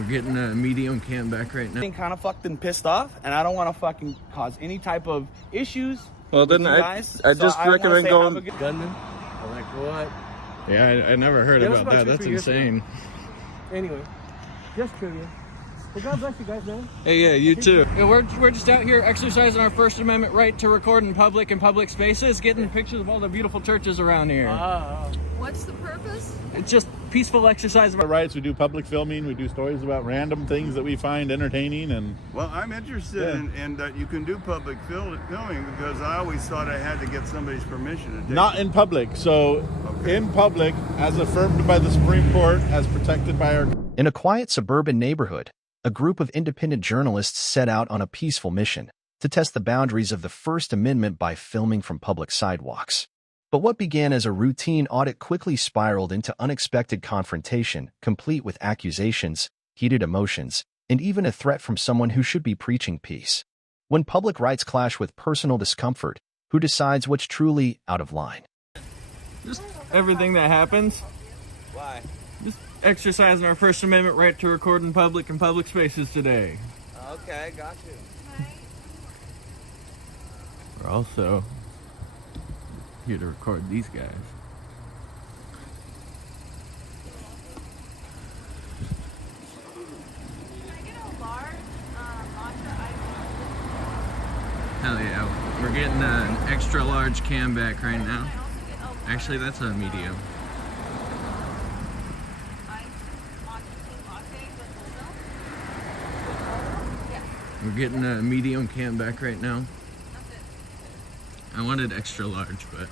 We're getting a medium cam back right now. I'm kind of fucking pissed off, and I don't want to fucking cause any type of issues. Well, then I just recommend going gunman. I'm like, what? Yeah, I never heard about that. That's insane. Anyway, just trivia. Well, God bless you guys, man. Hey, yeah, you too. Yeah, we're just out here exercising our First Amendment right to record in public spaces, getting pictures of all the beautiful churches around here. What's the purpose? It's just peaceful exercise of our rights. We do public filming. We do stories about random things that we find entertaining. And well, I'm interested in that you can do public filming because I always thought I had to get somebody's permission to take not in public. So in public, as affirmed by the Supreme Court, as protected by our... In a quiet suburban neighborhood, a group of independent journalists set out on a peaceful mission to test the boundaries of the First Amendment by filming from public sidewalks. But what began as a routine audit quickly spiraled into unexpected confrontation, complete with accusations, heated emotions, and even a threat from someone who should be preaching peace. When public rights clash with personal discomfort, who decides what's truly out of line? Just everything that happens. Why? Just exercising our First Amendment right to record in public spaces today. Okay, got you. We're also here to record these guys. Hell yeah, we're getting an extra large cam back right now. Actually, that's a medium. We're getting a medium cam back right now. I wanted extra large, but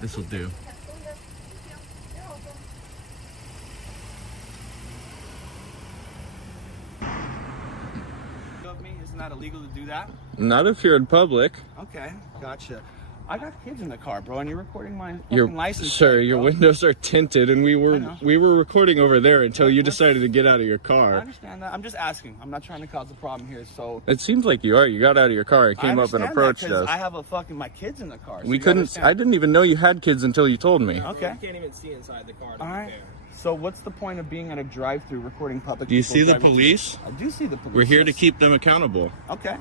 this will do. Isn't that illegal to do that? Not if you're in public. Okay, gotcha. I got kids in the car, bro, and you're recording my fucking license. Sir, plate, your bro. windows are tinted, and we were recording over there until you decided to get out of your I car. understand that. I'm just asking. I'm not trying to cause a problem here, so... It seems like you are. You got out of your car and came up and approached us. I have my kids in the car. So We couldn't... I didn't even know you had kids until you told me. Okay. You can't even see inside the car. All right. So what's the point of being at a drive-thru recording public? Do you people see the driving? police? I do see the police. We're here to yes. keep them accountable. Okay.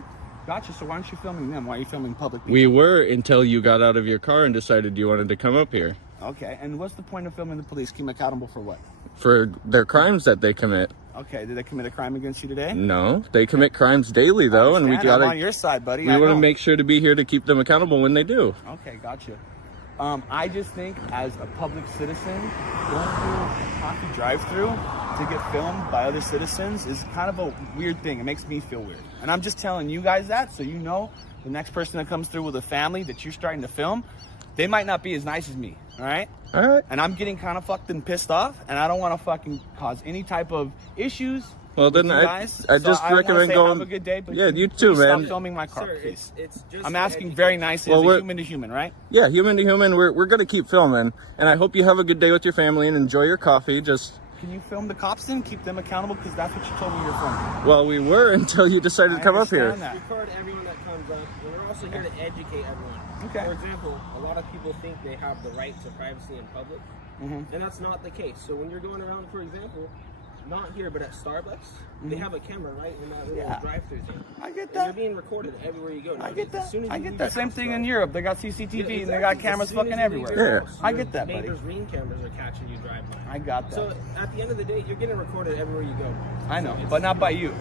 Gotcha. So why aren't you filming them? Why are you filming public people? We were until you got out of your car and decided you wanted to come up here. Okay. And what's the point of filming the police? Keep them accountable for what? For their crimes that they commit. Okay. Did they commit a crime against you today? No. They commit crimes daily, though, and we gotta... I'm on your side, buddy. We want to make sure to be here to keep them accountable when they do. Okay, gotcha. I just think as a public citizen, going through a coffee drive-thru to get filmed by other citizens is kind of a weird thing. It makes me feel weird. And I'm just telling you guys that so you know the next person that comes through with a family that you're starting to film, they might not be as nice as me, all right? All right. And I'm getting kind of fucking pissed off, and I don't want to fucking cause any type of issues. Well, then I just recommend going... Have a good day, but yeah, you too, man. Stop filming my car, Sir, please. it's just I'm asking very nicely as a human to human, right? Yeah, human to human. We're going to keep filming, and I hope you have a good day with your family and enjoy your coffee. Just... Can you film the cops then? Keep them accountable? Because that's what you told me you're from. Well, we were until you decided to come up here. Record everyone that comes up, and we're also here to educate everyone. Okay. For example, a lot of people think they have the right to privacy in public, and that's not the case. So when you're going around, for example, not here, but at Starbucks, they have a camera right in that little drive-thru thing. I get And that. you're being recorded everywhere you go. I get that. As I get that. Same thing in Europe. They got CCTV and they got cameras fucking everywhere. Yeah. I get that, buddy. Neighbors' ring cameras are catching you driving. I got that. So at the end of the day, you're getting recorded everywhere you go. I know, but not by you.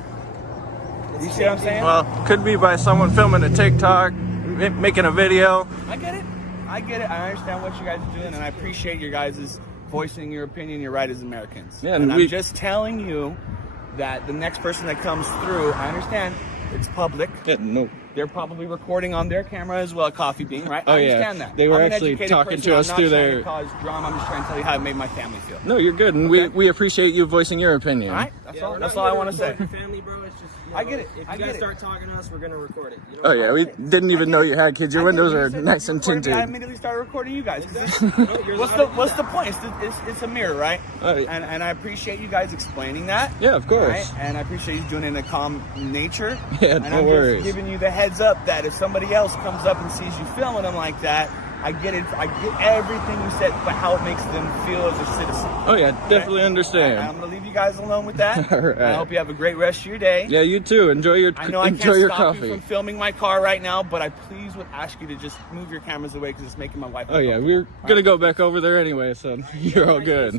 You see what I'm saying? Well, could be by someone filming a TikTok, making a video. I get it. I get it. I understand what you guys are doing, and I appreciate your guys' voicing your opinion, your right as Americans. Yeah, and I'm just telling you that the next person that comes through, I understand it's public. Yeah, no. They're probably recording on their camera as well, Coffee Bean, right? Oh, I yeah. understand that. They were I'm an actually educated talking person. to us I'm through not their... trying to cause drama. I'm just trying to tell you how it made my family feel. No, you're good, and Okay. we appreciate you voicing your opinion. All right? That's all I want to say. Your family, bro, it's just, I get it. If I you get guys it. start talking to us, we're going to record it. You know? Oh, yeah, we didn't even know you had kids. Your windows are nice and tinted. I immediately started recording you guys. What's the point? It's a mirror, right? And I appreciate you guys explaining that. Yeah, of course. Right? And I appreciate you doing it in a calm nature. Yeah, and no I'm worries. just giving you the heads up that if somebody else comes up and sees you filming them like that, I get it. I get everything you said, but how it makes them feel as a citizen. Oh yeah, definitely understand. I'm gonna leave you guys alone with that. All right. I hope you have a great rest of your day. Yeah, you too. Enjoy your I know I enjoy can't your stop coffee. you from filming my car right now, but I please would ask you to just move your cameras away because it's making my wife. Oh yeah, we're gonna go back over there anyway, so you're all good.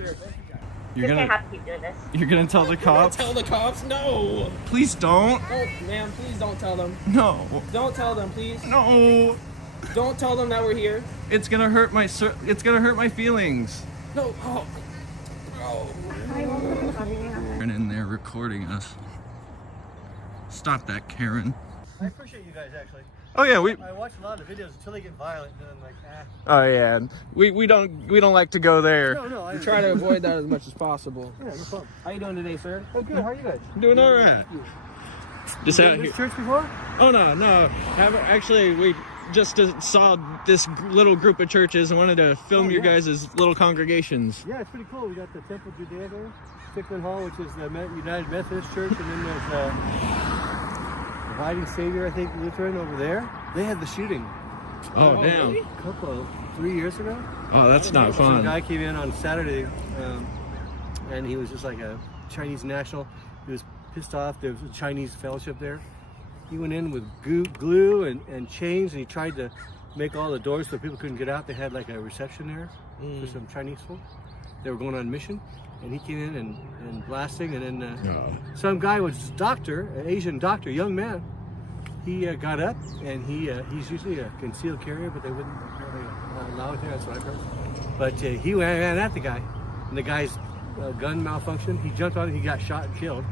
You're Just gonna have to keep doing this. You're gonna tell the cops? Tell the cops? No. Please don't. Don't, ma'am. Please don't tell them. No. Don't tell them, please. No. Don't tell them that we're here. It's gonna hurt my feelings. No. Oh. And in there recording us. Stop that, Karen. I appreciate you guys actually. Oh yeah, I watch a lot of videos until they get violent, and I'm like, ah. Oh yeah, we don't like to go there. No, I We try to avoid that as much as possible. Yeah, no problem. How you doing today, sir? Oh, good. How are you guys? Doing all right. Just You out been to here. this church before? Oh no. Actually, we just saw this little group of churches and wanted to film your guys' little congregations. Yeah, it's pretty cool. We got the Temple Judea there, Ficklen Hall, which is the United Methodist Church, and then there's Abiding Savior, I think, Lutheran over there. They had the shooting. Oh damn. A couple, 3 years ago. Oh, that's not Some fun. guy came in on Saturday, and he was just like a Chinese national. He was pissed off. There was a Chinese fellowship there. He went in with glue and chains, and he tried to make all the doors so people couldn't get out. They had like a reception there for some Chinese folks. They were going on mission, and he came in and blasting, and then some guy was a doctor, an Asian doctor, young man. He got up, and he's usually a concealed carrier, but they wouldn't allow it there. That's what I heard. But he ran at the guy, and the guy's gun malfunctioned. He jumped on it. He got shot and killed.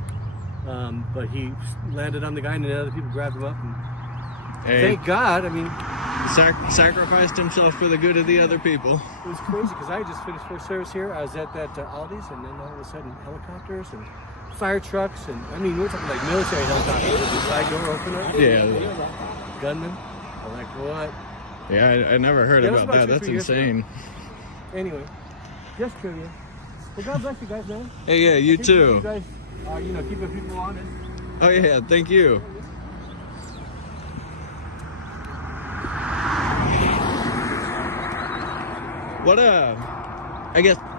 But he landed on the guy, and the other people grabbed him up. And thank God. I mean, sacrificed himself for the good of the other people. It was crazy because I just finished first service here. I was at that Auditors, and then all of a sudden helicopters and fire trucks, and I mean we're talking like military helicopters with the side door opener. Yeah. Gunmen. I'm like, what? Yeah, I never heard about that. That's insane. Anyway, just trivia. Well, God bless you guys, man. Hey, yeah, you too. You guys are, keeping people honest. Oh yeah, thank you.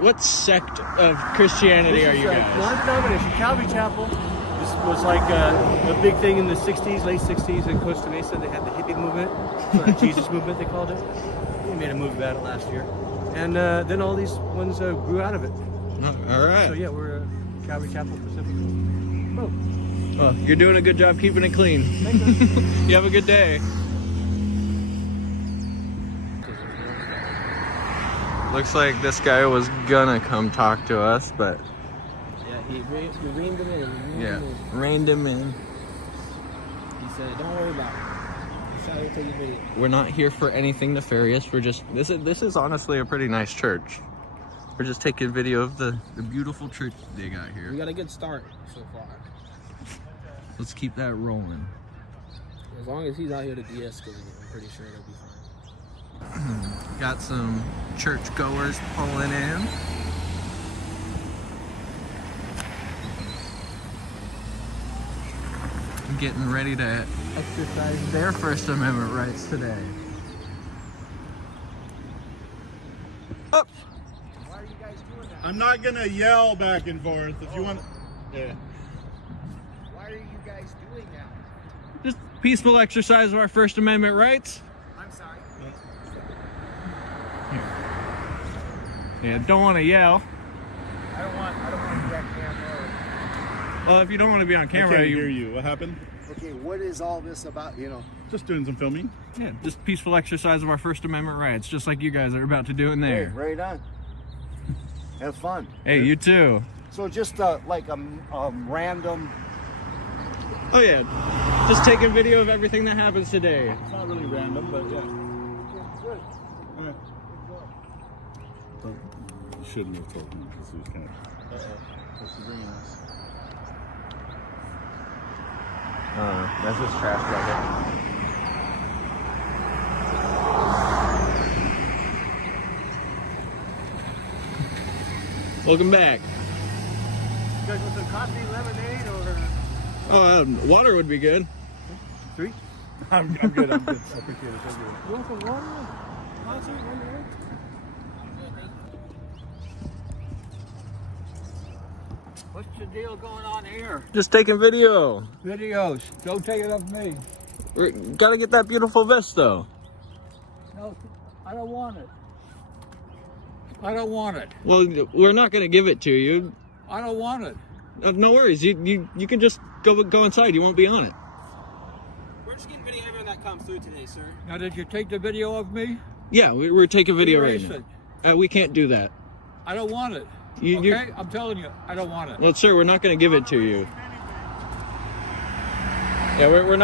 What sect of Christianity are you guys? Non-denomination. Calvary Chapel. This was like a big thing in the 60s, late 60s in Costa Mesa. They had the hippie movement, Jesus movement they called it. They made a movie about it last year. And then all these ones grew out of it. All right. So yeah, we're Calvary Chapel Pacific. Oh. Well, you're doing a good job keeping it clean. Thanks, you have a good day. Looks like this guy was gonna come talk to us, but Yeah, he reined him in. Reined him in. He said, "Don't worry about it." He said, "I'll take a video." We're not here for anything nefarious. We're just this is honestly a pretty nice church. We're just taking video of the beautiful church they got here. We got a good start so far. Let's keep that rolling. As long as he's out here to de-escalate, I'm pretty sure it'll be fine. Got some church goers pulling in. Getting ready to exercise their First Amendment rights today. Up. Why are you guys doing that? I'm not gonna yell back and forth. If you want, yeah. Why are you guys doing that? Just peaceful exercise of our First Amendment rights. I'm sorry. Yeah, don't want to yell. I don't want to be on camera. Well, if you don't want to be on camera, I can't hear you. What happened? Okay, what is all this about? Just doing some filming. Yeah, just peaceful exercise of our First Amendment rights, just like you guys are about to do in there. Right on. Have fun. Hey, you too. So just like a random. Oh yeah, just taking video of everything that happens today. It's not really random, but yeah. Good. All right. You shouldn't have told him because he was kind of. What's he bringing us? That's his trash bucket. Welcome back. You guys want some coffee, lemonade, or? Oh, water would be good. 3? I'm good. I appreciate it. Thank you. You want some water? What's the deal going on here? Just taking video. Videos. Don't take it of me. We gotta get that beautiful vest though. No, I don't want it. I don't want it. Well, we're not gonna give it to you. I don't want it. No worries. You can just go inside. You won't be on it. We're just getting video of everyone that comes through today, sir. Now, did you take the video of me? Yeah, we're taking video right Erase now. it. We can't do that. I don't want it. You- Okay? I'm telling you, I don't want it. Well, sir, we're not gonna give it to you. Yeah, we're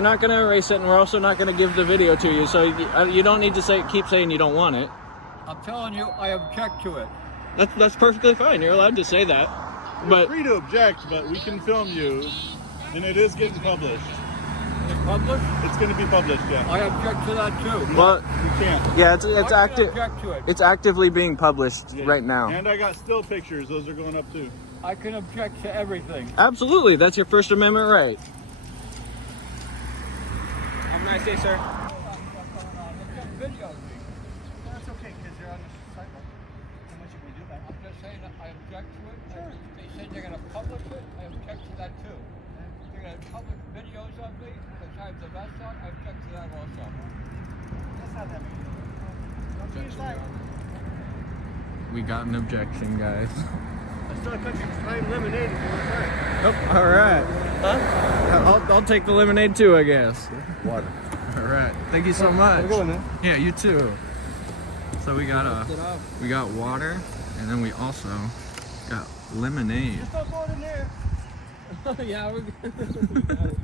not gonna erase it, and we're also not gonna give the video to you. So you don't need to keep saying you don't want it. I'm telling you, I object to it. That's perfectly fine. You're allowed to say that. You're But free to object, but we can film you, and it is getting published. It's published? It's going to be published, yeah. I object to that too. well, You can't. yeah, it's I can active. object to it. It's actively being published Yeah. right now. And I got still pictures. Those are going up too. I can object to everything. Absolutely, that's your First Amendment right. Have a nice day, sir. Video. That's okay, because you're on the sidewalk. How much should we do that? I'm just saying that I object to it. Sure. They said they're going to publish it. I object to that too. They're going to publish videos of me because I have the vest on. I object to that also. That's not that big. Don't be inside. We got an objection, guys. I started cooking plain lemonade if you want to. Oh, all right. Huh? I'll take the lemonade too, I guess. Water. All right. Thank you so much. Have a good one, man. Yeah, you too. So we got water, and then we also got lemonade. Just don't go in there. Yeah, we're good.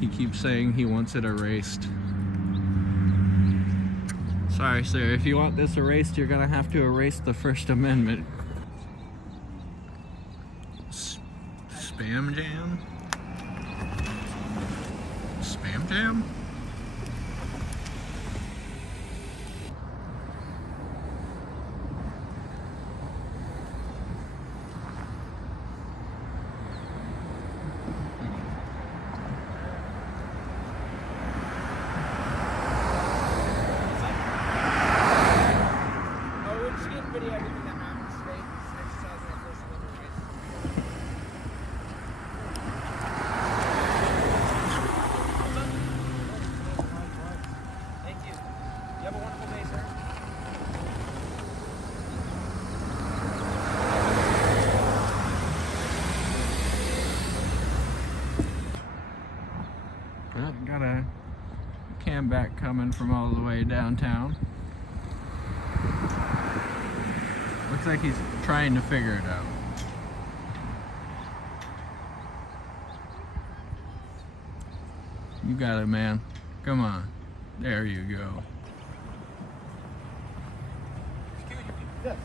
He keeps saying he wants it erased. Sorry, sir. If you want this erased, you're gonna have to erase the First Amendment. Spam jam? Spam jam? Well, got a comeback coming from all the way downtown. Looks like he's trying to figure it out. You got it, man. Come on. There you go. Yes.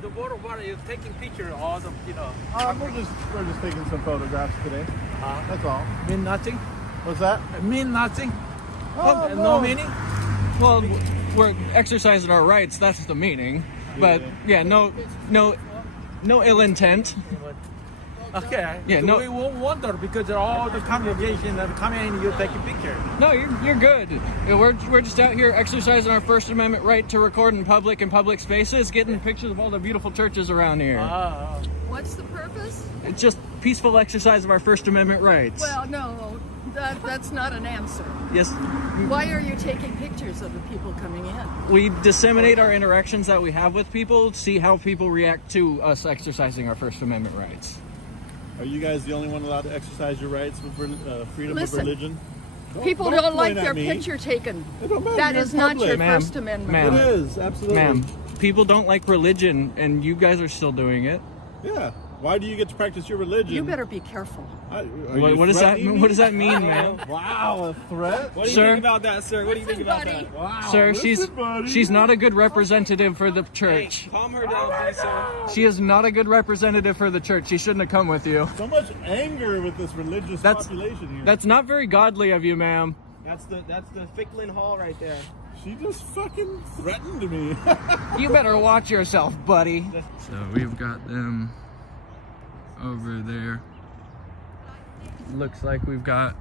The water is taking pictures of all the, We're just taking some photographs today. That's all. mean nothing. What's that? It mean nothing. Oh, No meaning. Well, we're exercising our rights. That's the meaning. But yeah, no ill intent. Okay. Yeah, so no- we won't wonder because all the congregation that come in, you take a picture. No, you're good. We're just out here exercising our First Amendment right to record in public spaces, getting pictures of all the beautiful churches around here. What's the purpose? It's just peaceful exercise of our First Amendment rights. Well, no, that's not an answer. Yes, Why are you taking pictures of the people coming in? we disseminate our interactions that we have with people, see how people react to us exercising our First Amendment rights. Are you guys the only one allowed to exercise your rights with freedom Listen, of religion? People don't don't like point at their me. picture taken. It don't matter. That You're is not public. your Ma'am, First Amendment. ma'am. It is, absolutely. Ma'am, people don't like religion, and you guys are still doing it. Yeah. Why do you get to practice your religion? You better be careful. What does that mean? What does that mean, ma'am? Wow, a threat? What do you Sir? think about that, sir? What do you think about Listen, that? Wow. Sir, listen, buddy. she's not a good representative for the church. Hey, calm her down, please, sir. She is not a good representative for the church. She shouldn't have come with you. So much anger with this religious That's- population here. That's not very godly of you, ma'am. That's the Ficklin Hall right there. She just fucking threatened me. You better watch yourself, buddy. So we've got them over there. Looks like we've got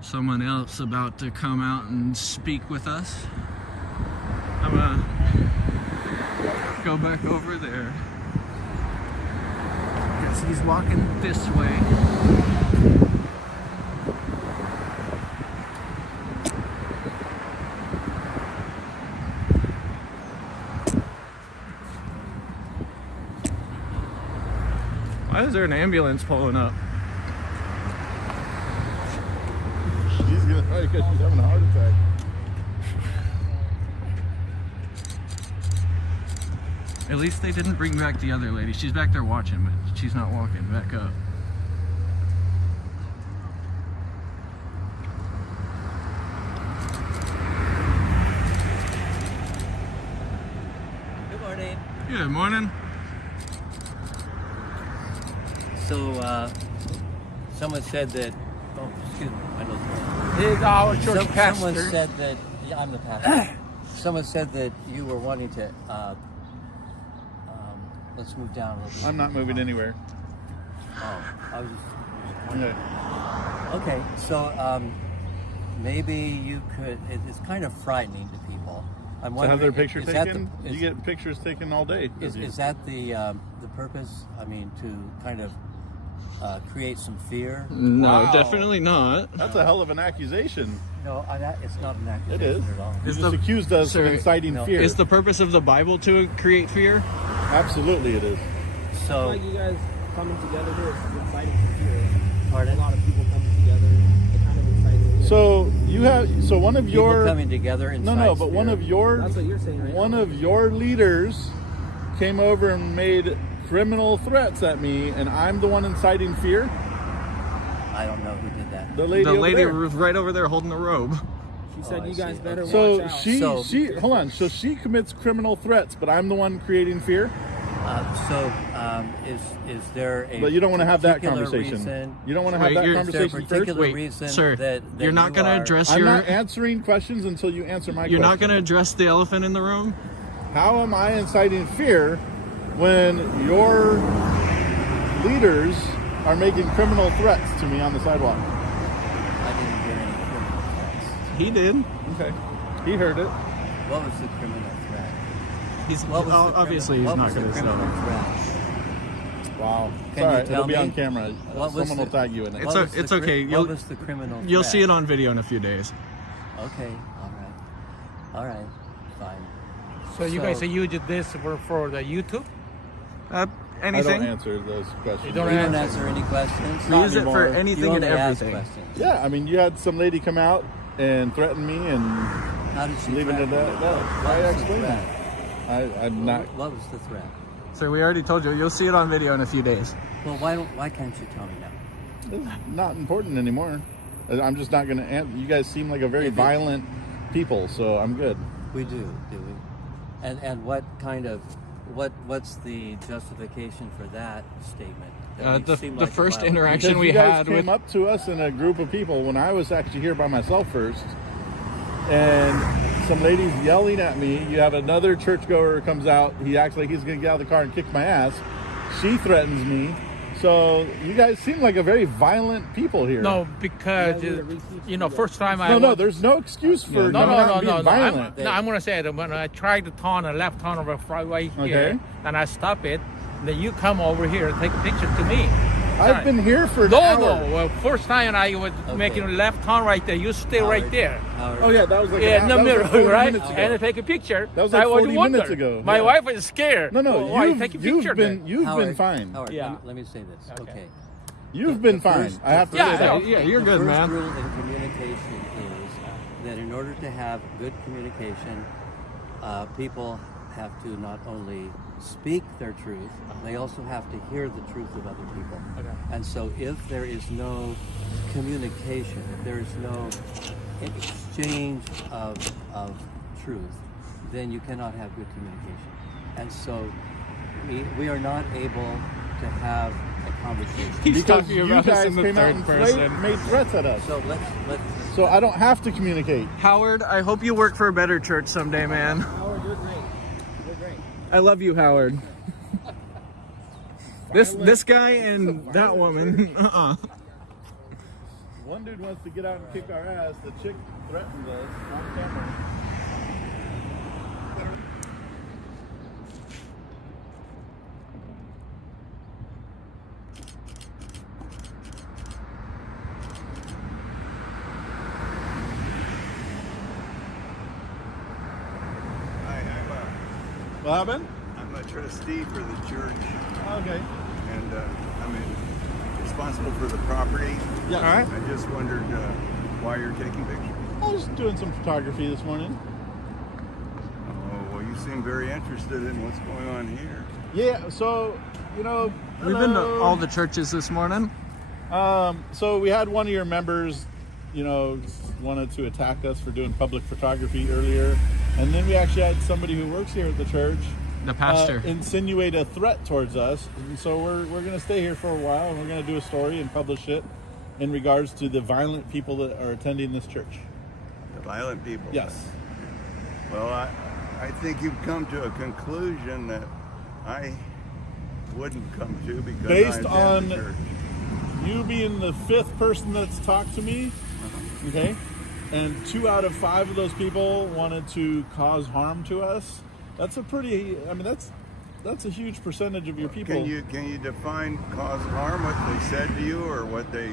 someone else about to come out and speak with us. I'm gonna go back over there. Guess he's walking this way. Why is there an ambulance pulling up? She's gonna probably because she's having a heart attack. At least they didn't bring back the other lady. She's back there watching, but she's not walking back up. Good morning. Good morning. So, someone said that. Oh, excuse me. I know. He's our church pastor. Someone said that. Yeah, I'm the pastor. Someone said that you were wanting to. Let's move down a little bit. I'm not moving anywhere. Oh, I was just. Yeah. Okay, so maybe you could. It's kind of frightening to people. I'm To wondering. have their picture is that taken? the- You get pictures taken all day. Is that the purpose? I mean, to kind of create some fear? No, Wow. definitely not. That's a hell of an accusation. No, it's not an accusation It is. at all. You Is just the- accused us Sir, of inciting no. fear. Is the purpose of the Bible to create fear? Absolutely it is. So, like you guys coming together here is inciting fear. pardon? A lot of people coming together, it kind of incites fear. So one of People your coming together and but one of your That's what you're saying right one now. of your leaders came over and made criminal threats at me, and I'm the one inciting fear. I don't know who did that. The lady. The over lady there. was right over there holding the robe. She said I you guys see. better So watch out. she hold on. So she commits criminal threats, but I'm the one creating fear. Is there a? But you don't want to have that particular conversation. reason- You don't want to have Wait, that you're- Is there a conversation first. particular Wait, reason sir, that you're not you going to are- address I'm your. not answering questions until you answer my You're question. not going to address the elephant in the room. How am I inciting fear when your leaders are making criminal threats to me on the sidewalk? I didn't hear any criminal threats. He did. Okay, he heard it. What was the criminal threat? He's What was the obviously criminal, he's not what going was to the say. criminal threat? Wow. Can It's you all right. tell It'll be me? on camera. What was Someone will the- tag you in it. It's What was it's the okay. What was the criminal You'll threat? see it on video in a few days. Okay, all right, fine. So you guys say you did this for the YouTube? I Anything? don't answer those questions. You don't You don't answer any questions. We use it for anymore. anything You and only ask everything. questions. Yeah, I mean, you had some lady come out and threaten me, and How did she leaving it threaten at you? that. What I was the explained threat? that. I'm not. What was the threat? Sir, we already told you. You'll see it on video in a few days. Well, why can't you tell me now? It's not important anymore. I'm just not going to answer. You guys seem like a very violent people, so I'm good. We do we? And what kind of what's the justification for that statement? That we seem The like a first violent- interaction Because we you guys had came with up to us in a group of people when I was actually here by myself first, and some ladies yelling at me. You have another churchgoer who comes out. He's going to get out of the car and kick my ass. She threatens me. So you guys seem like a very violent people here. No, because first time I No, there's no excuse for not being violent. I'm gonna say that when I tried to turn a left turn over right here, Okay. and I stop it, then you come over here and take a picture to me. I've been here for an No, hour. well, first time I was making a left turn right there, you stay right there. Oh yeah, that was like Yeah, in the middle, 40 right? minutes ago. And I take a picture. That was like I would 40 wonder. minutes ago. My Yeah. wife is scared. No, Well, why take a you've picture been then? Howard, fine. Howard, Yeah. let me say this. Okay. You've been The fine. first- I have to Yeah, say that. Yeah, you're good, the man. first rule in communication is that in order to have good communication, people have to not only speak their truth, they also have to hear the truth of other people. Okay. And so if there is no communication, if there is no exchange of truth, then you cannot have good communication. And so we are not able to have a conversation. Because you guys came out and made threats at us. So let's. So I don't have to communicate. Howard, I hope you work for a better church someday, man. Howard, you're great. You're great. I love you, Howard. This guy and that woman. One dude wants to get out and kick our ass. The chick threatens us on camera. What happened? I'm a trustee for the church, Okay. and I'm responsible for the property. Yeah. All right. I just wondered why you're taking pictures. I was doing some photography this morning. Oh, well, you seem very interested in what's going on here. Yeah. So, you know, We've been to all the churches this morning. So we had one of your members, you know, wanted to attack us for doing public photography earlier. And then we actually had somebody who works here at the church, The pastor. insinuate a threat towards us. And so we're going to stay here for a while, and we're going to do a story and publish it in regards to the violent people that are attending this church. The violent people? Yes. Well, I think you've come to a conclusion that I wouldn't come to because Based I on attend the church. you being the fifth person that's talked to me, okay? And 2 out of 5 of those people wanted to cause harm to us. That's a pretty, I mean, that's a huge percentage of your people. Can you define cause harm, what they said to you or what they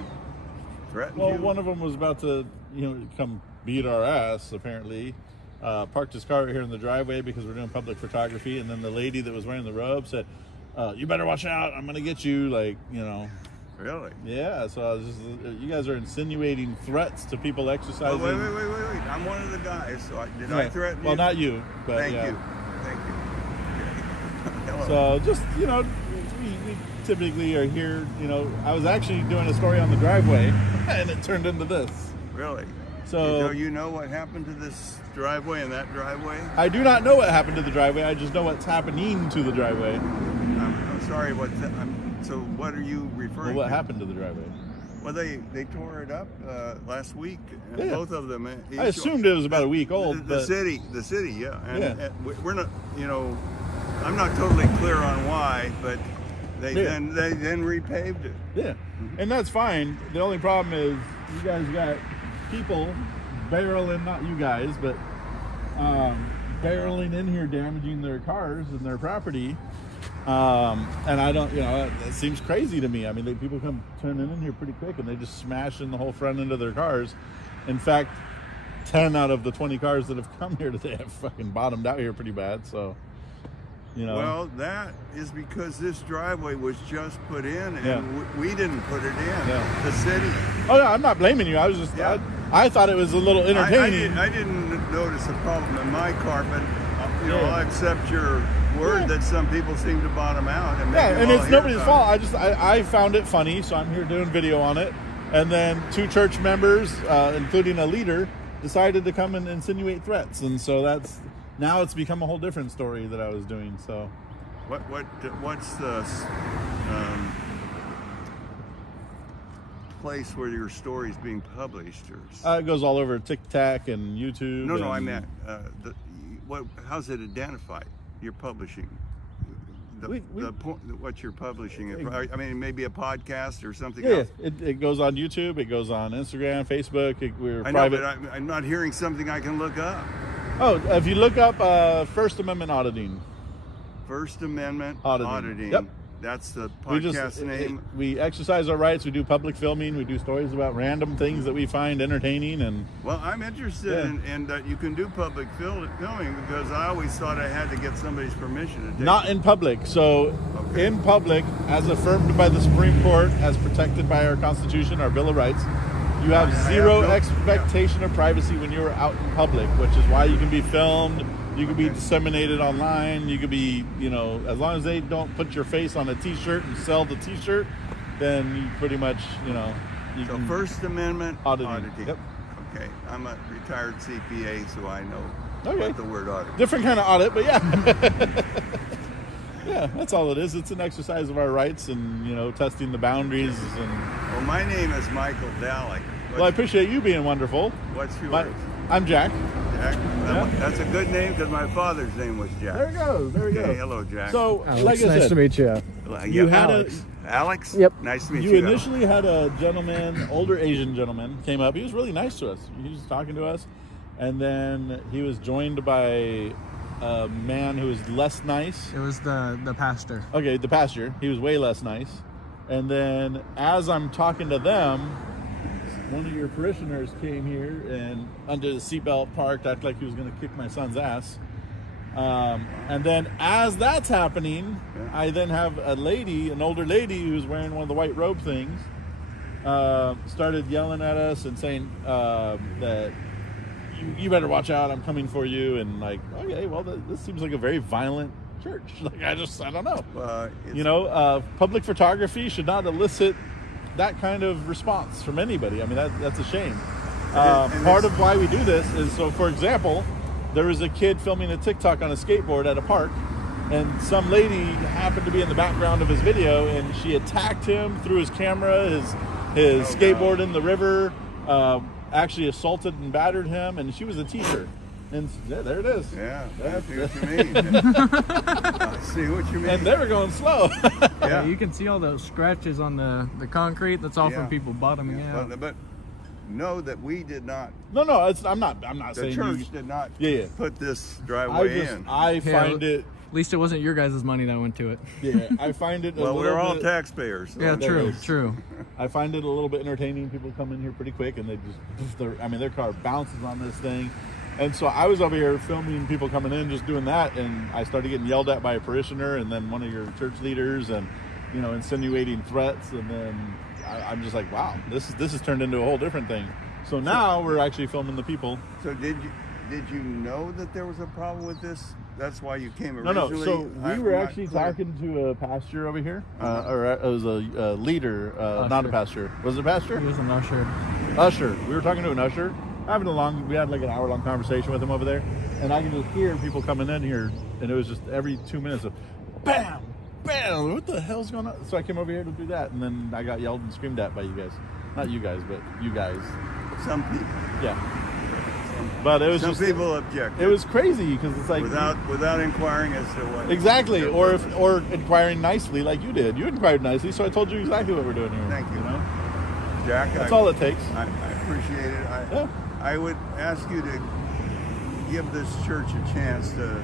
threatened Well, you? one of them was about to, come beat our ass, apparently. Parked his car here in the driveway because we're doing public photography. And then the lady that was wearing the robe said, you better watch out. I'm going to get you. Really? Yeah, so I was just, you guys are insinuating threats to people exercising. Oh, wait. I'm one of the guys, so did I threaten you? Well, not you, but Thank yeah. you. Hello. So just, we typically are here, I was actually doing a story on the driveway and it turned into this. Really? So you know what happened to this driveway and that driveway? I do not know what happened to the driveway. I just know what's happening to the driveway. I'm sorry, so what are you referring Well, what to? happened to the driveway? Well, they tore it up last week, and Yeah. both of them. I assumed it was about a week old. The but city, yeah. And, Yeah. and we're not, I'm not totally clear on why, but they then repaved it. Yeah, and that's fine. The only problem is you guys got people barreling, not you guys, but barreling in here, damaging their cars and their property. And I don't, it seems crazy to me. I mean, people come turning in here pretty quick and they just smash in the whole front end of their cars. In fact, 10 out of the 20 cars that have come here today have fucking bottomed out here pretty bad. So, Well, that is because this driveway was just put in and we didn't put it in. Yeah. The city. Oh yeah, I'm not blaming you. I was just, I thought it was a little entertaining. I didn't notice a problem in my car, but I accept your word that some people seem to bottom out. And it's nobody's fault. I found it funny, so I'm here doing video on it. And then 2 church members, including a leader, decided to come and insinuate threats, and so now it's become a whole different story that I was doing. So, what's the place where your story's being published? It goes all over TikTok and YouTube. No, I meant how's it identified? You're publishing. What you're publishing. I mean, maybe a podcast or something else. It goes on YouTube. It goes on Instagram, Facebook. We're I private. know, but I'm not hearing something I can look up. Oh, if you look up First Amendment Auditing. First Amendment Auditing. Yep. That's the podcast name. We exercise our rights. We do public filming. We do stories about random things that we find entertaining. And well, I'm interested in that you can do public filming because I always thought I had to get somebody's permission to take not in public. So in public, as affirmed by the Supreme Court, as protected by our Constitution, our Bill of Rights, you have zero expectation of privacy when you're out in public, which is why you can be filmed. You could be disseminated online. You could be, as long as they don't put your face on a T-shirt and sell the T-shirt, then you pretty much, So First Amendment auditing. Yep. Okay, I'm a retired CPA, so I know Okay. what the word audit. Different kind of audit, but yeah. Yeah, that's all it is. It's an exercise of our rights and, you know, testing the boundaries. And Well, my name is Michael Dalek. well, I appreciate you being wonderful. What's yours? I'm Jack. Jack? Yeah. That's a good name because my father's name was Jack. There you go. There you Okay, go. hello, Jack. So, Alex, like I nice said, to meet you. you had Alex? Yep. Nice to meet you. You initially had a gentleman, older Asian gentleman, came up. He was really nice to us. He was talking to us, and then he was joined by a man who was less nice. It was the pastor. Okay, the pastor. He was way less nice. And then as I'm talking to them, one of your parishioners came here and under the seatbelt parked, acted like he was going to kick my son's ass. And then as that's happening, I then have a lady, an older lady who's wearing one of the white robe things, started yelling at us and saying that you better watch out, I'm coming for you. And like, okay, well, this seems like a very violent church. Like, I don't know. You know, public photography should not elicit that kind of response from anybody. I mean, that's a shame. Part of why we do this is, so for example, there was a kid filming a TikTok on a skateboard at a park, and some lady happened to be in the background of his video, and she attacked him, threw his camera, his skateboard in the river, actually assaulted and battered him, and she was a teacher. And yeah, there it is. Yeah, I see what you mean. I see what you mean. And they were going slow. Yeah, you can see all those scratches on the concrete. That's all from people bottoming out. But know that we did not. No, I'm not saying the church did not put this driveway in. I find it. At least it wasn't your guys' money that went to it. Yeah, I find it. Well, we're all taxpayers. So yeah, true. I find it a little bit entertaining. People come in here pretty quick, and they just, their car bounces on this thing. And so I was over here filming people coming in, just doing that, and I started getting yelled at by a parishioner, and then one of your church leaders, and you know, insinuating threats, and then I'm just like, wow, this has turned into a whole different thing. So now we're actually filming the people. So did you know that there was a problem with this? That's why you came originally? No. So we were actually talking to a pastor over here, or it was a leader, not a pastor. Was it a pastor? He was an usher. Usher. We were talking to an usher. We had like an hour-long conversation with him over there, and I can just hear people coming in here, and it was just every 2 minutes of bam, bam, what the hell's going on? So I came over here to do that, and then I got yelled and screamed at by you guys. Not you guys, but you guys. Some people. Yeah. But it was some just, people objected. It was crazy because it's like without inquiring as to what exactly, or inquiring nicely like you did. You inquired nicely, so I told you exactly what we're doing here. Thank you. You know? Jack, that's all it takes. I appreciate it. I would ask you to give this church a chance to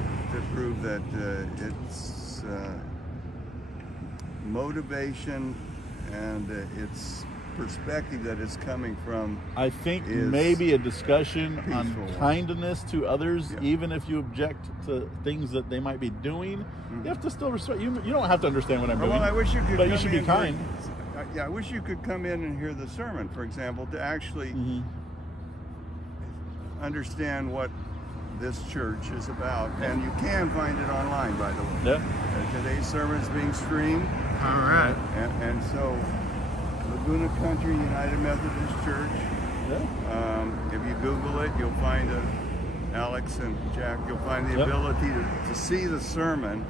prove that its motivation and its perspective that it's coming from. I think maybe a discussion on kindness to others, even if you object to things that they might be doing, you have to still respect. You don't have to understand what I'm doing. Well, I wish you could. But you should be kind. I wish you could come in and hear the sermon, for example, to actually understand what this church is about. And you can find it online, by the way. Yeah. Today's sermon is being streamed. All right. And so, Laguna Country United Methodist Church. Yeah. If you Google it, you'll find Alex and Jack. You'll find the ability to see the sermon.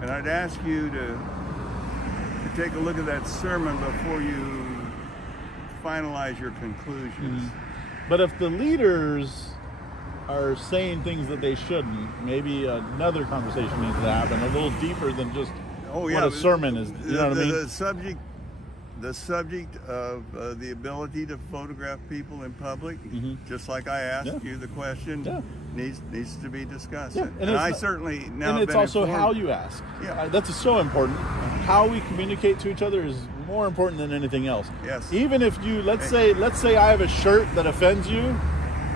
And I'd ask you to take a look at that sermon before you finalize your conclusions. But if the leaders are saying things that they shouldn't, maybe another conversation needs to happen, a little deeper than just what a sermon is. You know what I mean? The subject of the ability to photograph people in public, just like I asked you the question, needs to be discussed. Yeah. And I certainly now. And it's also informed. how you ask. Yeah, that's so important. How we communicate to each other is more important than anything else. Yes. Even if you let's say I have a shirt that offends you,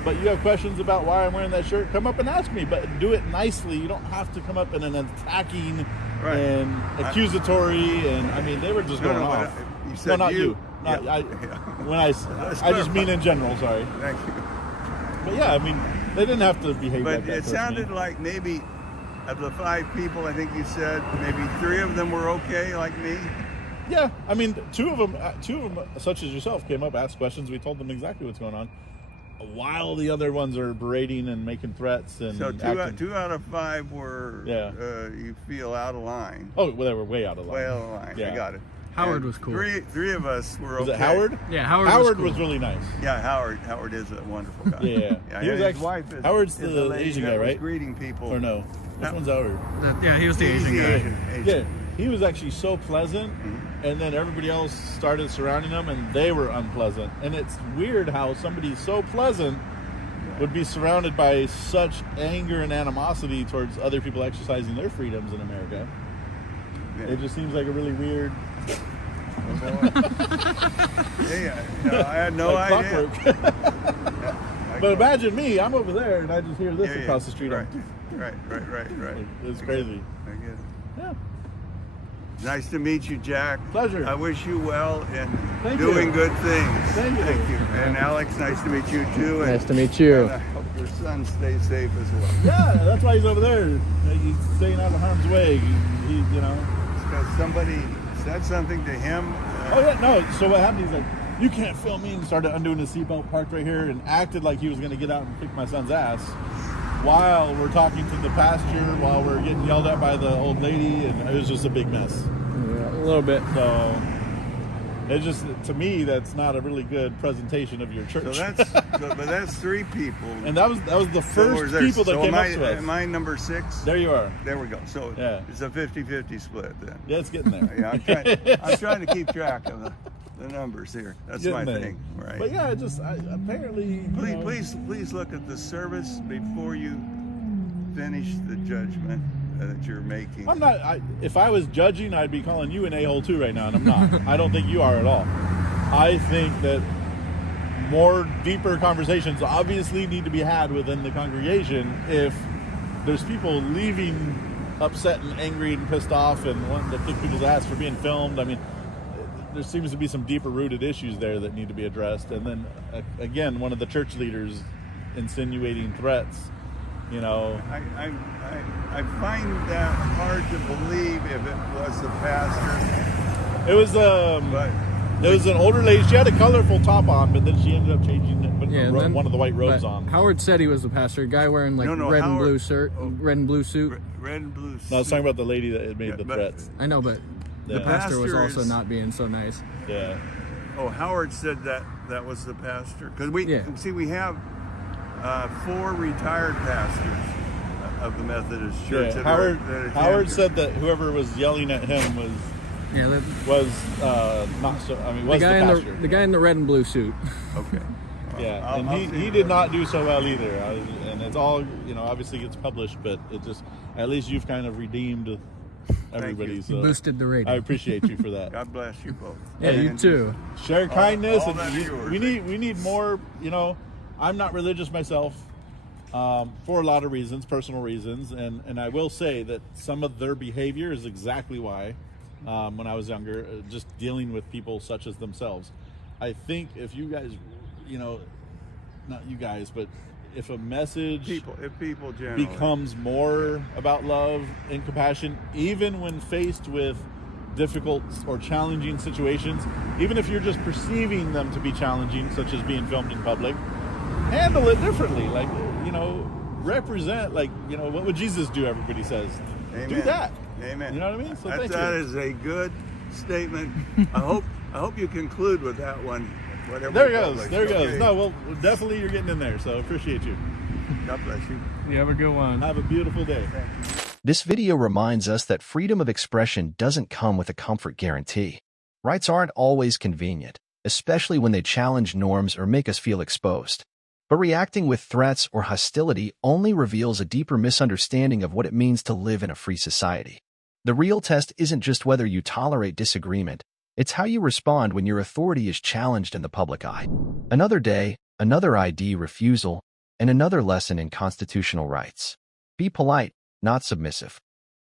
but you have questions about why I'm wearing that shirt, come up and ask me. But do it nicely. You don't have to come up in an attacking and accusatory. And I mean, they were just going off. You said not you. When I just mean in general. Sorry. Thank you. But yeah, I mean, they didn't have to behave like that. But it sounded like maybe of the 5 people, I think you said maybe 3 of them were okay, like me. Yeah, I mean, two of them, such as yourself, came up, asked questions. We told them exactly what's going on. while the other ones are berating and making threats and So acting. 2 out of 5 were you feel out of line. Oh, well, they were way out of line. Way out of line. Yeah. I got it. Howard And was cool. Three of us were Was okay. it Howard? Yeah, Howard was was really nice. Yeah, Howard is a wonderful guy. Yeah. He was his actually, wife is, Howard's is the lady Asian that guy, was right? Greeting people. Or no? Which one's Howard? Yeah, he was the Asian guy. Asian. Yeah, he was actually so pleasant, and then everybody else started surrounding him, and they were unpleasant. And it's weird how somebody so pleasant would be surrounded by such anger and animosity towards other people exercising their freedoms in America. Yeah. It just seems like a really weird... I had no like idea. clockwork. But imagine me, I'm over there, and I just hear this across the street. Right. It's crazy. I get it. Yeah. Nice to meet you, Jack. Pleasure. I wish you well in Thank doing you. good things. Thank you. And Alex, nice to meet you too. Nice to meet you. And I hope your son stays safe as well. Yeah, that's why he's over there. He's staying out of harm's way. He Because somebody said something to him. Oh yeah, no. So what happened? He's like, "You can't film me," and started undoing his seatbelt, parked right here, and acted like he was going to get out and kick my son's ass. While we're talking to the pastor, while we're getting yelled at by the old lady, and it was just a big mess. Yeah, a little bit. So it just, to me, that's not a really good presentation of your church. So but that's 3 people. And that was the first people that came up to us. Am I number 6? There you are. There we go. So it's a 50-50 split then. Yeah, it's getting there. Yeah, I'm trying to keep track of the numbers here. That's my thing, right? But yeah, apparently. Please look at the service before you finish the judgment that you're making. I'm not. If I was judging, I'd be calling you an a-hole too right now, and I'm not. I don't think you are at all. I think that more deeper conversations obviously need to be had within the congregation if there's people leaving upset and angry and pissed off and wanting to kick people's ass for being filmed. I mean, there seems to be some deeper rooted issues there that need to be addressed. And then again, one of the church leaders insinuating threats, you know. I find that hard to believe if it was the pastor. It was there was an older lady. She had a colorful top on, but then she ended up changing it, putting one of the white robes on. Howard said he was the pastor. A guy wearing like red and blue shirt, red and blue suit. Red and blue suit. No, I was talking about the lady that had made the threats. I know, but the pastor was also not being so nice. Yeah. Oh, Howard said that was the pastor. Because we have 4 retired pastors of the Methodist Church. Yeah, Howard said that whoever was yelling at him was not so. I mean, was the pastor. The guy in the red and blue suit. Okay. Yeah, and he did not do so well either. And it's all, obviously gets published, but it just, at least you've kind of redeemed everybody. So you boosted the rating. I appreciate you for that. God bless you both. Yeah, you too. Share kindness. All that is yours. We need more. I'm not religious myself, for a lot of reasons, personal reasons, and I will say that some of their behavior is exactly why, when I was younger, just dealing with people such as themselves. I think if you guys, not you guys, but if a message if people generally becomes more about love and compassion, even when faced with difficult or challenging situations, even if you're just perceiving them to be challenging, such as being filmed in public, handle it differently. Like, represent, what would Jesus do? Everybody says, Amen. Do that. Amen. You know what I mean? So that is a good statement. I hope you conclude with that one. Whatever. There it goes. No, well, definitely you're getting in there, so appreciate you. God bless you. You have a good one. Have a beautiful day. This video reminds us that freedom of expression doesn't come with a comfort guarantee. Rights aren't always convenient, especially when they challenge norms or make us feel exposed. But reacting with threats or hostility only reveals a deeper misunderstanding of what it means to live in a free society. The real test isn't just whether you tolerate disagreement, it's how you respond when your authority is challenged in the public eye. Another day, another ID refusal, and another lesson in constitutional rights. Be polite, not submissive.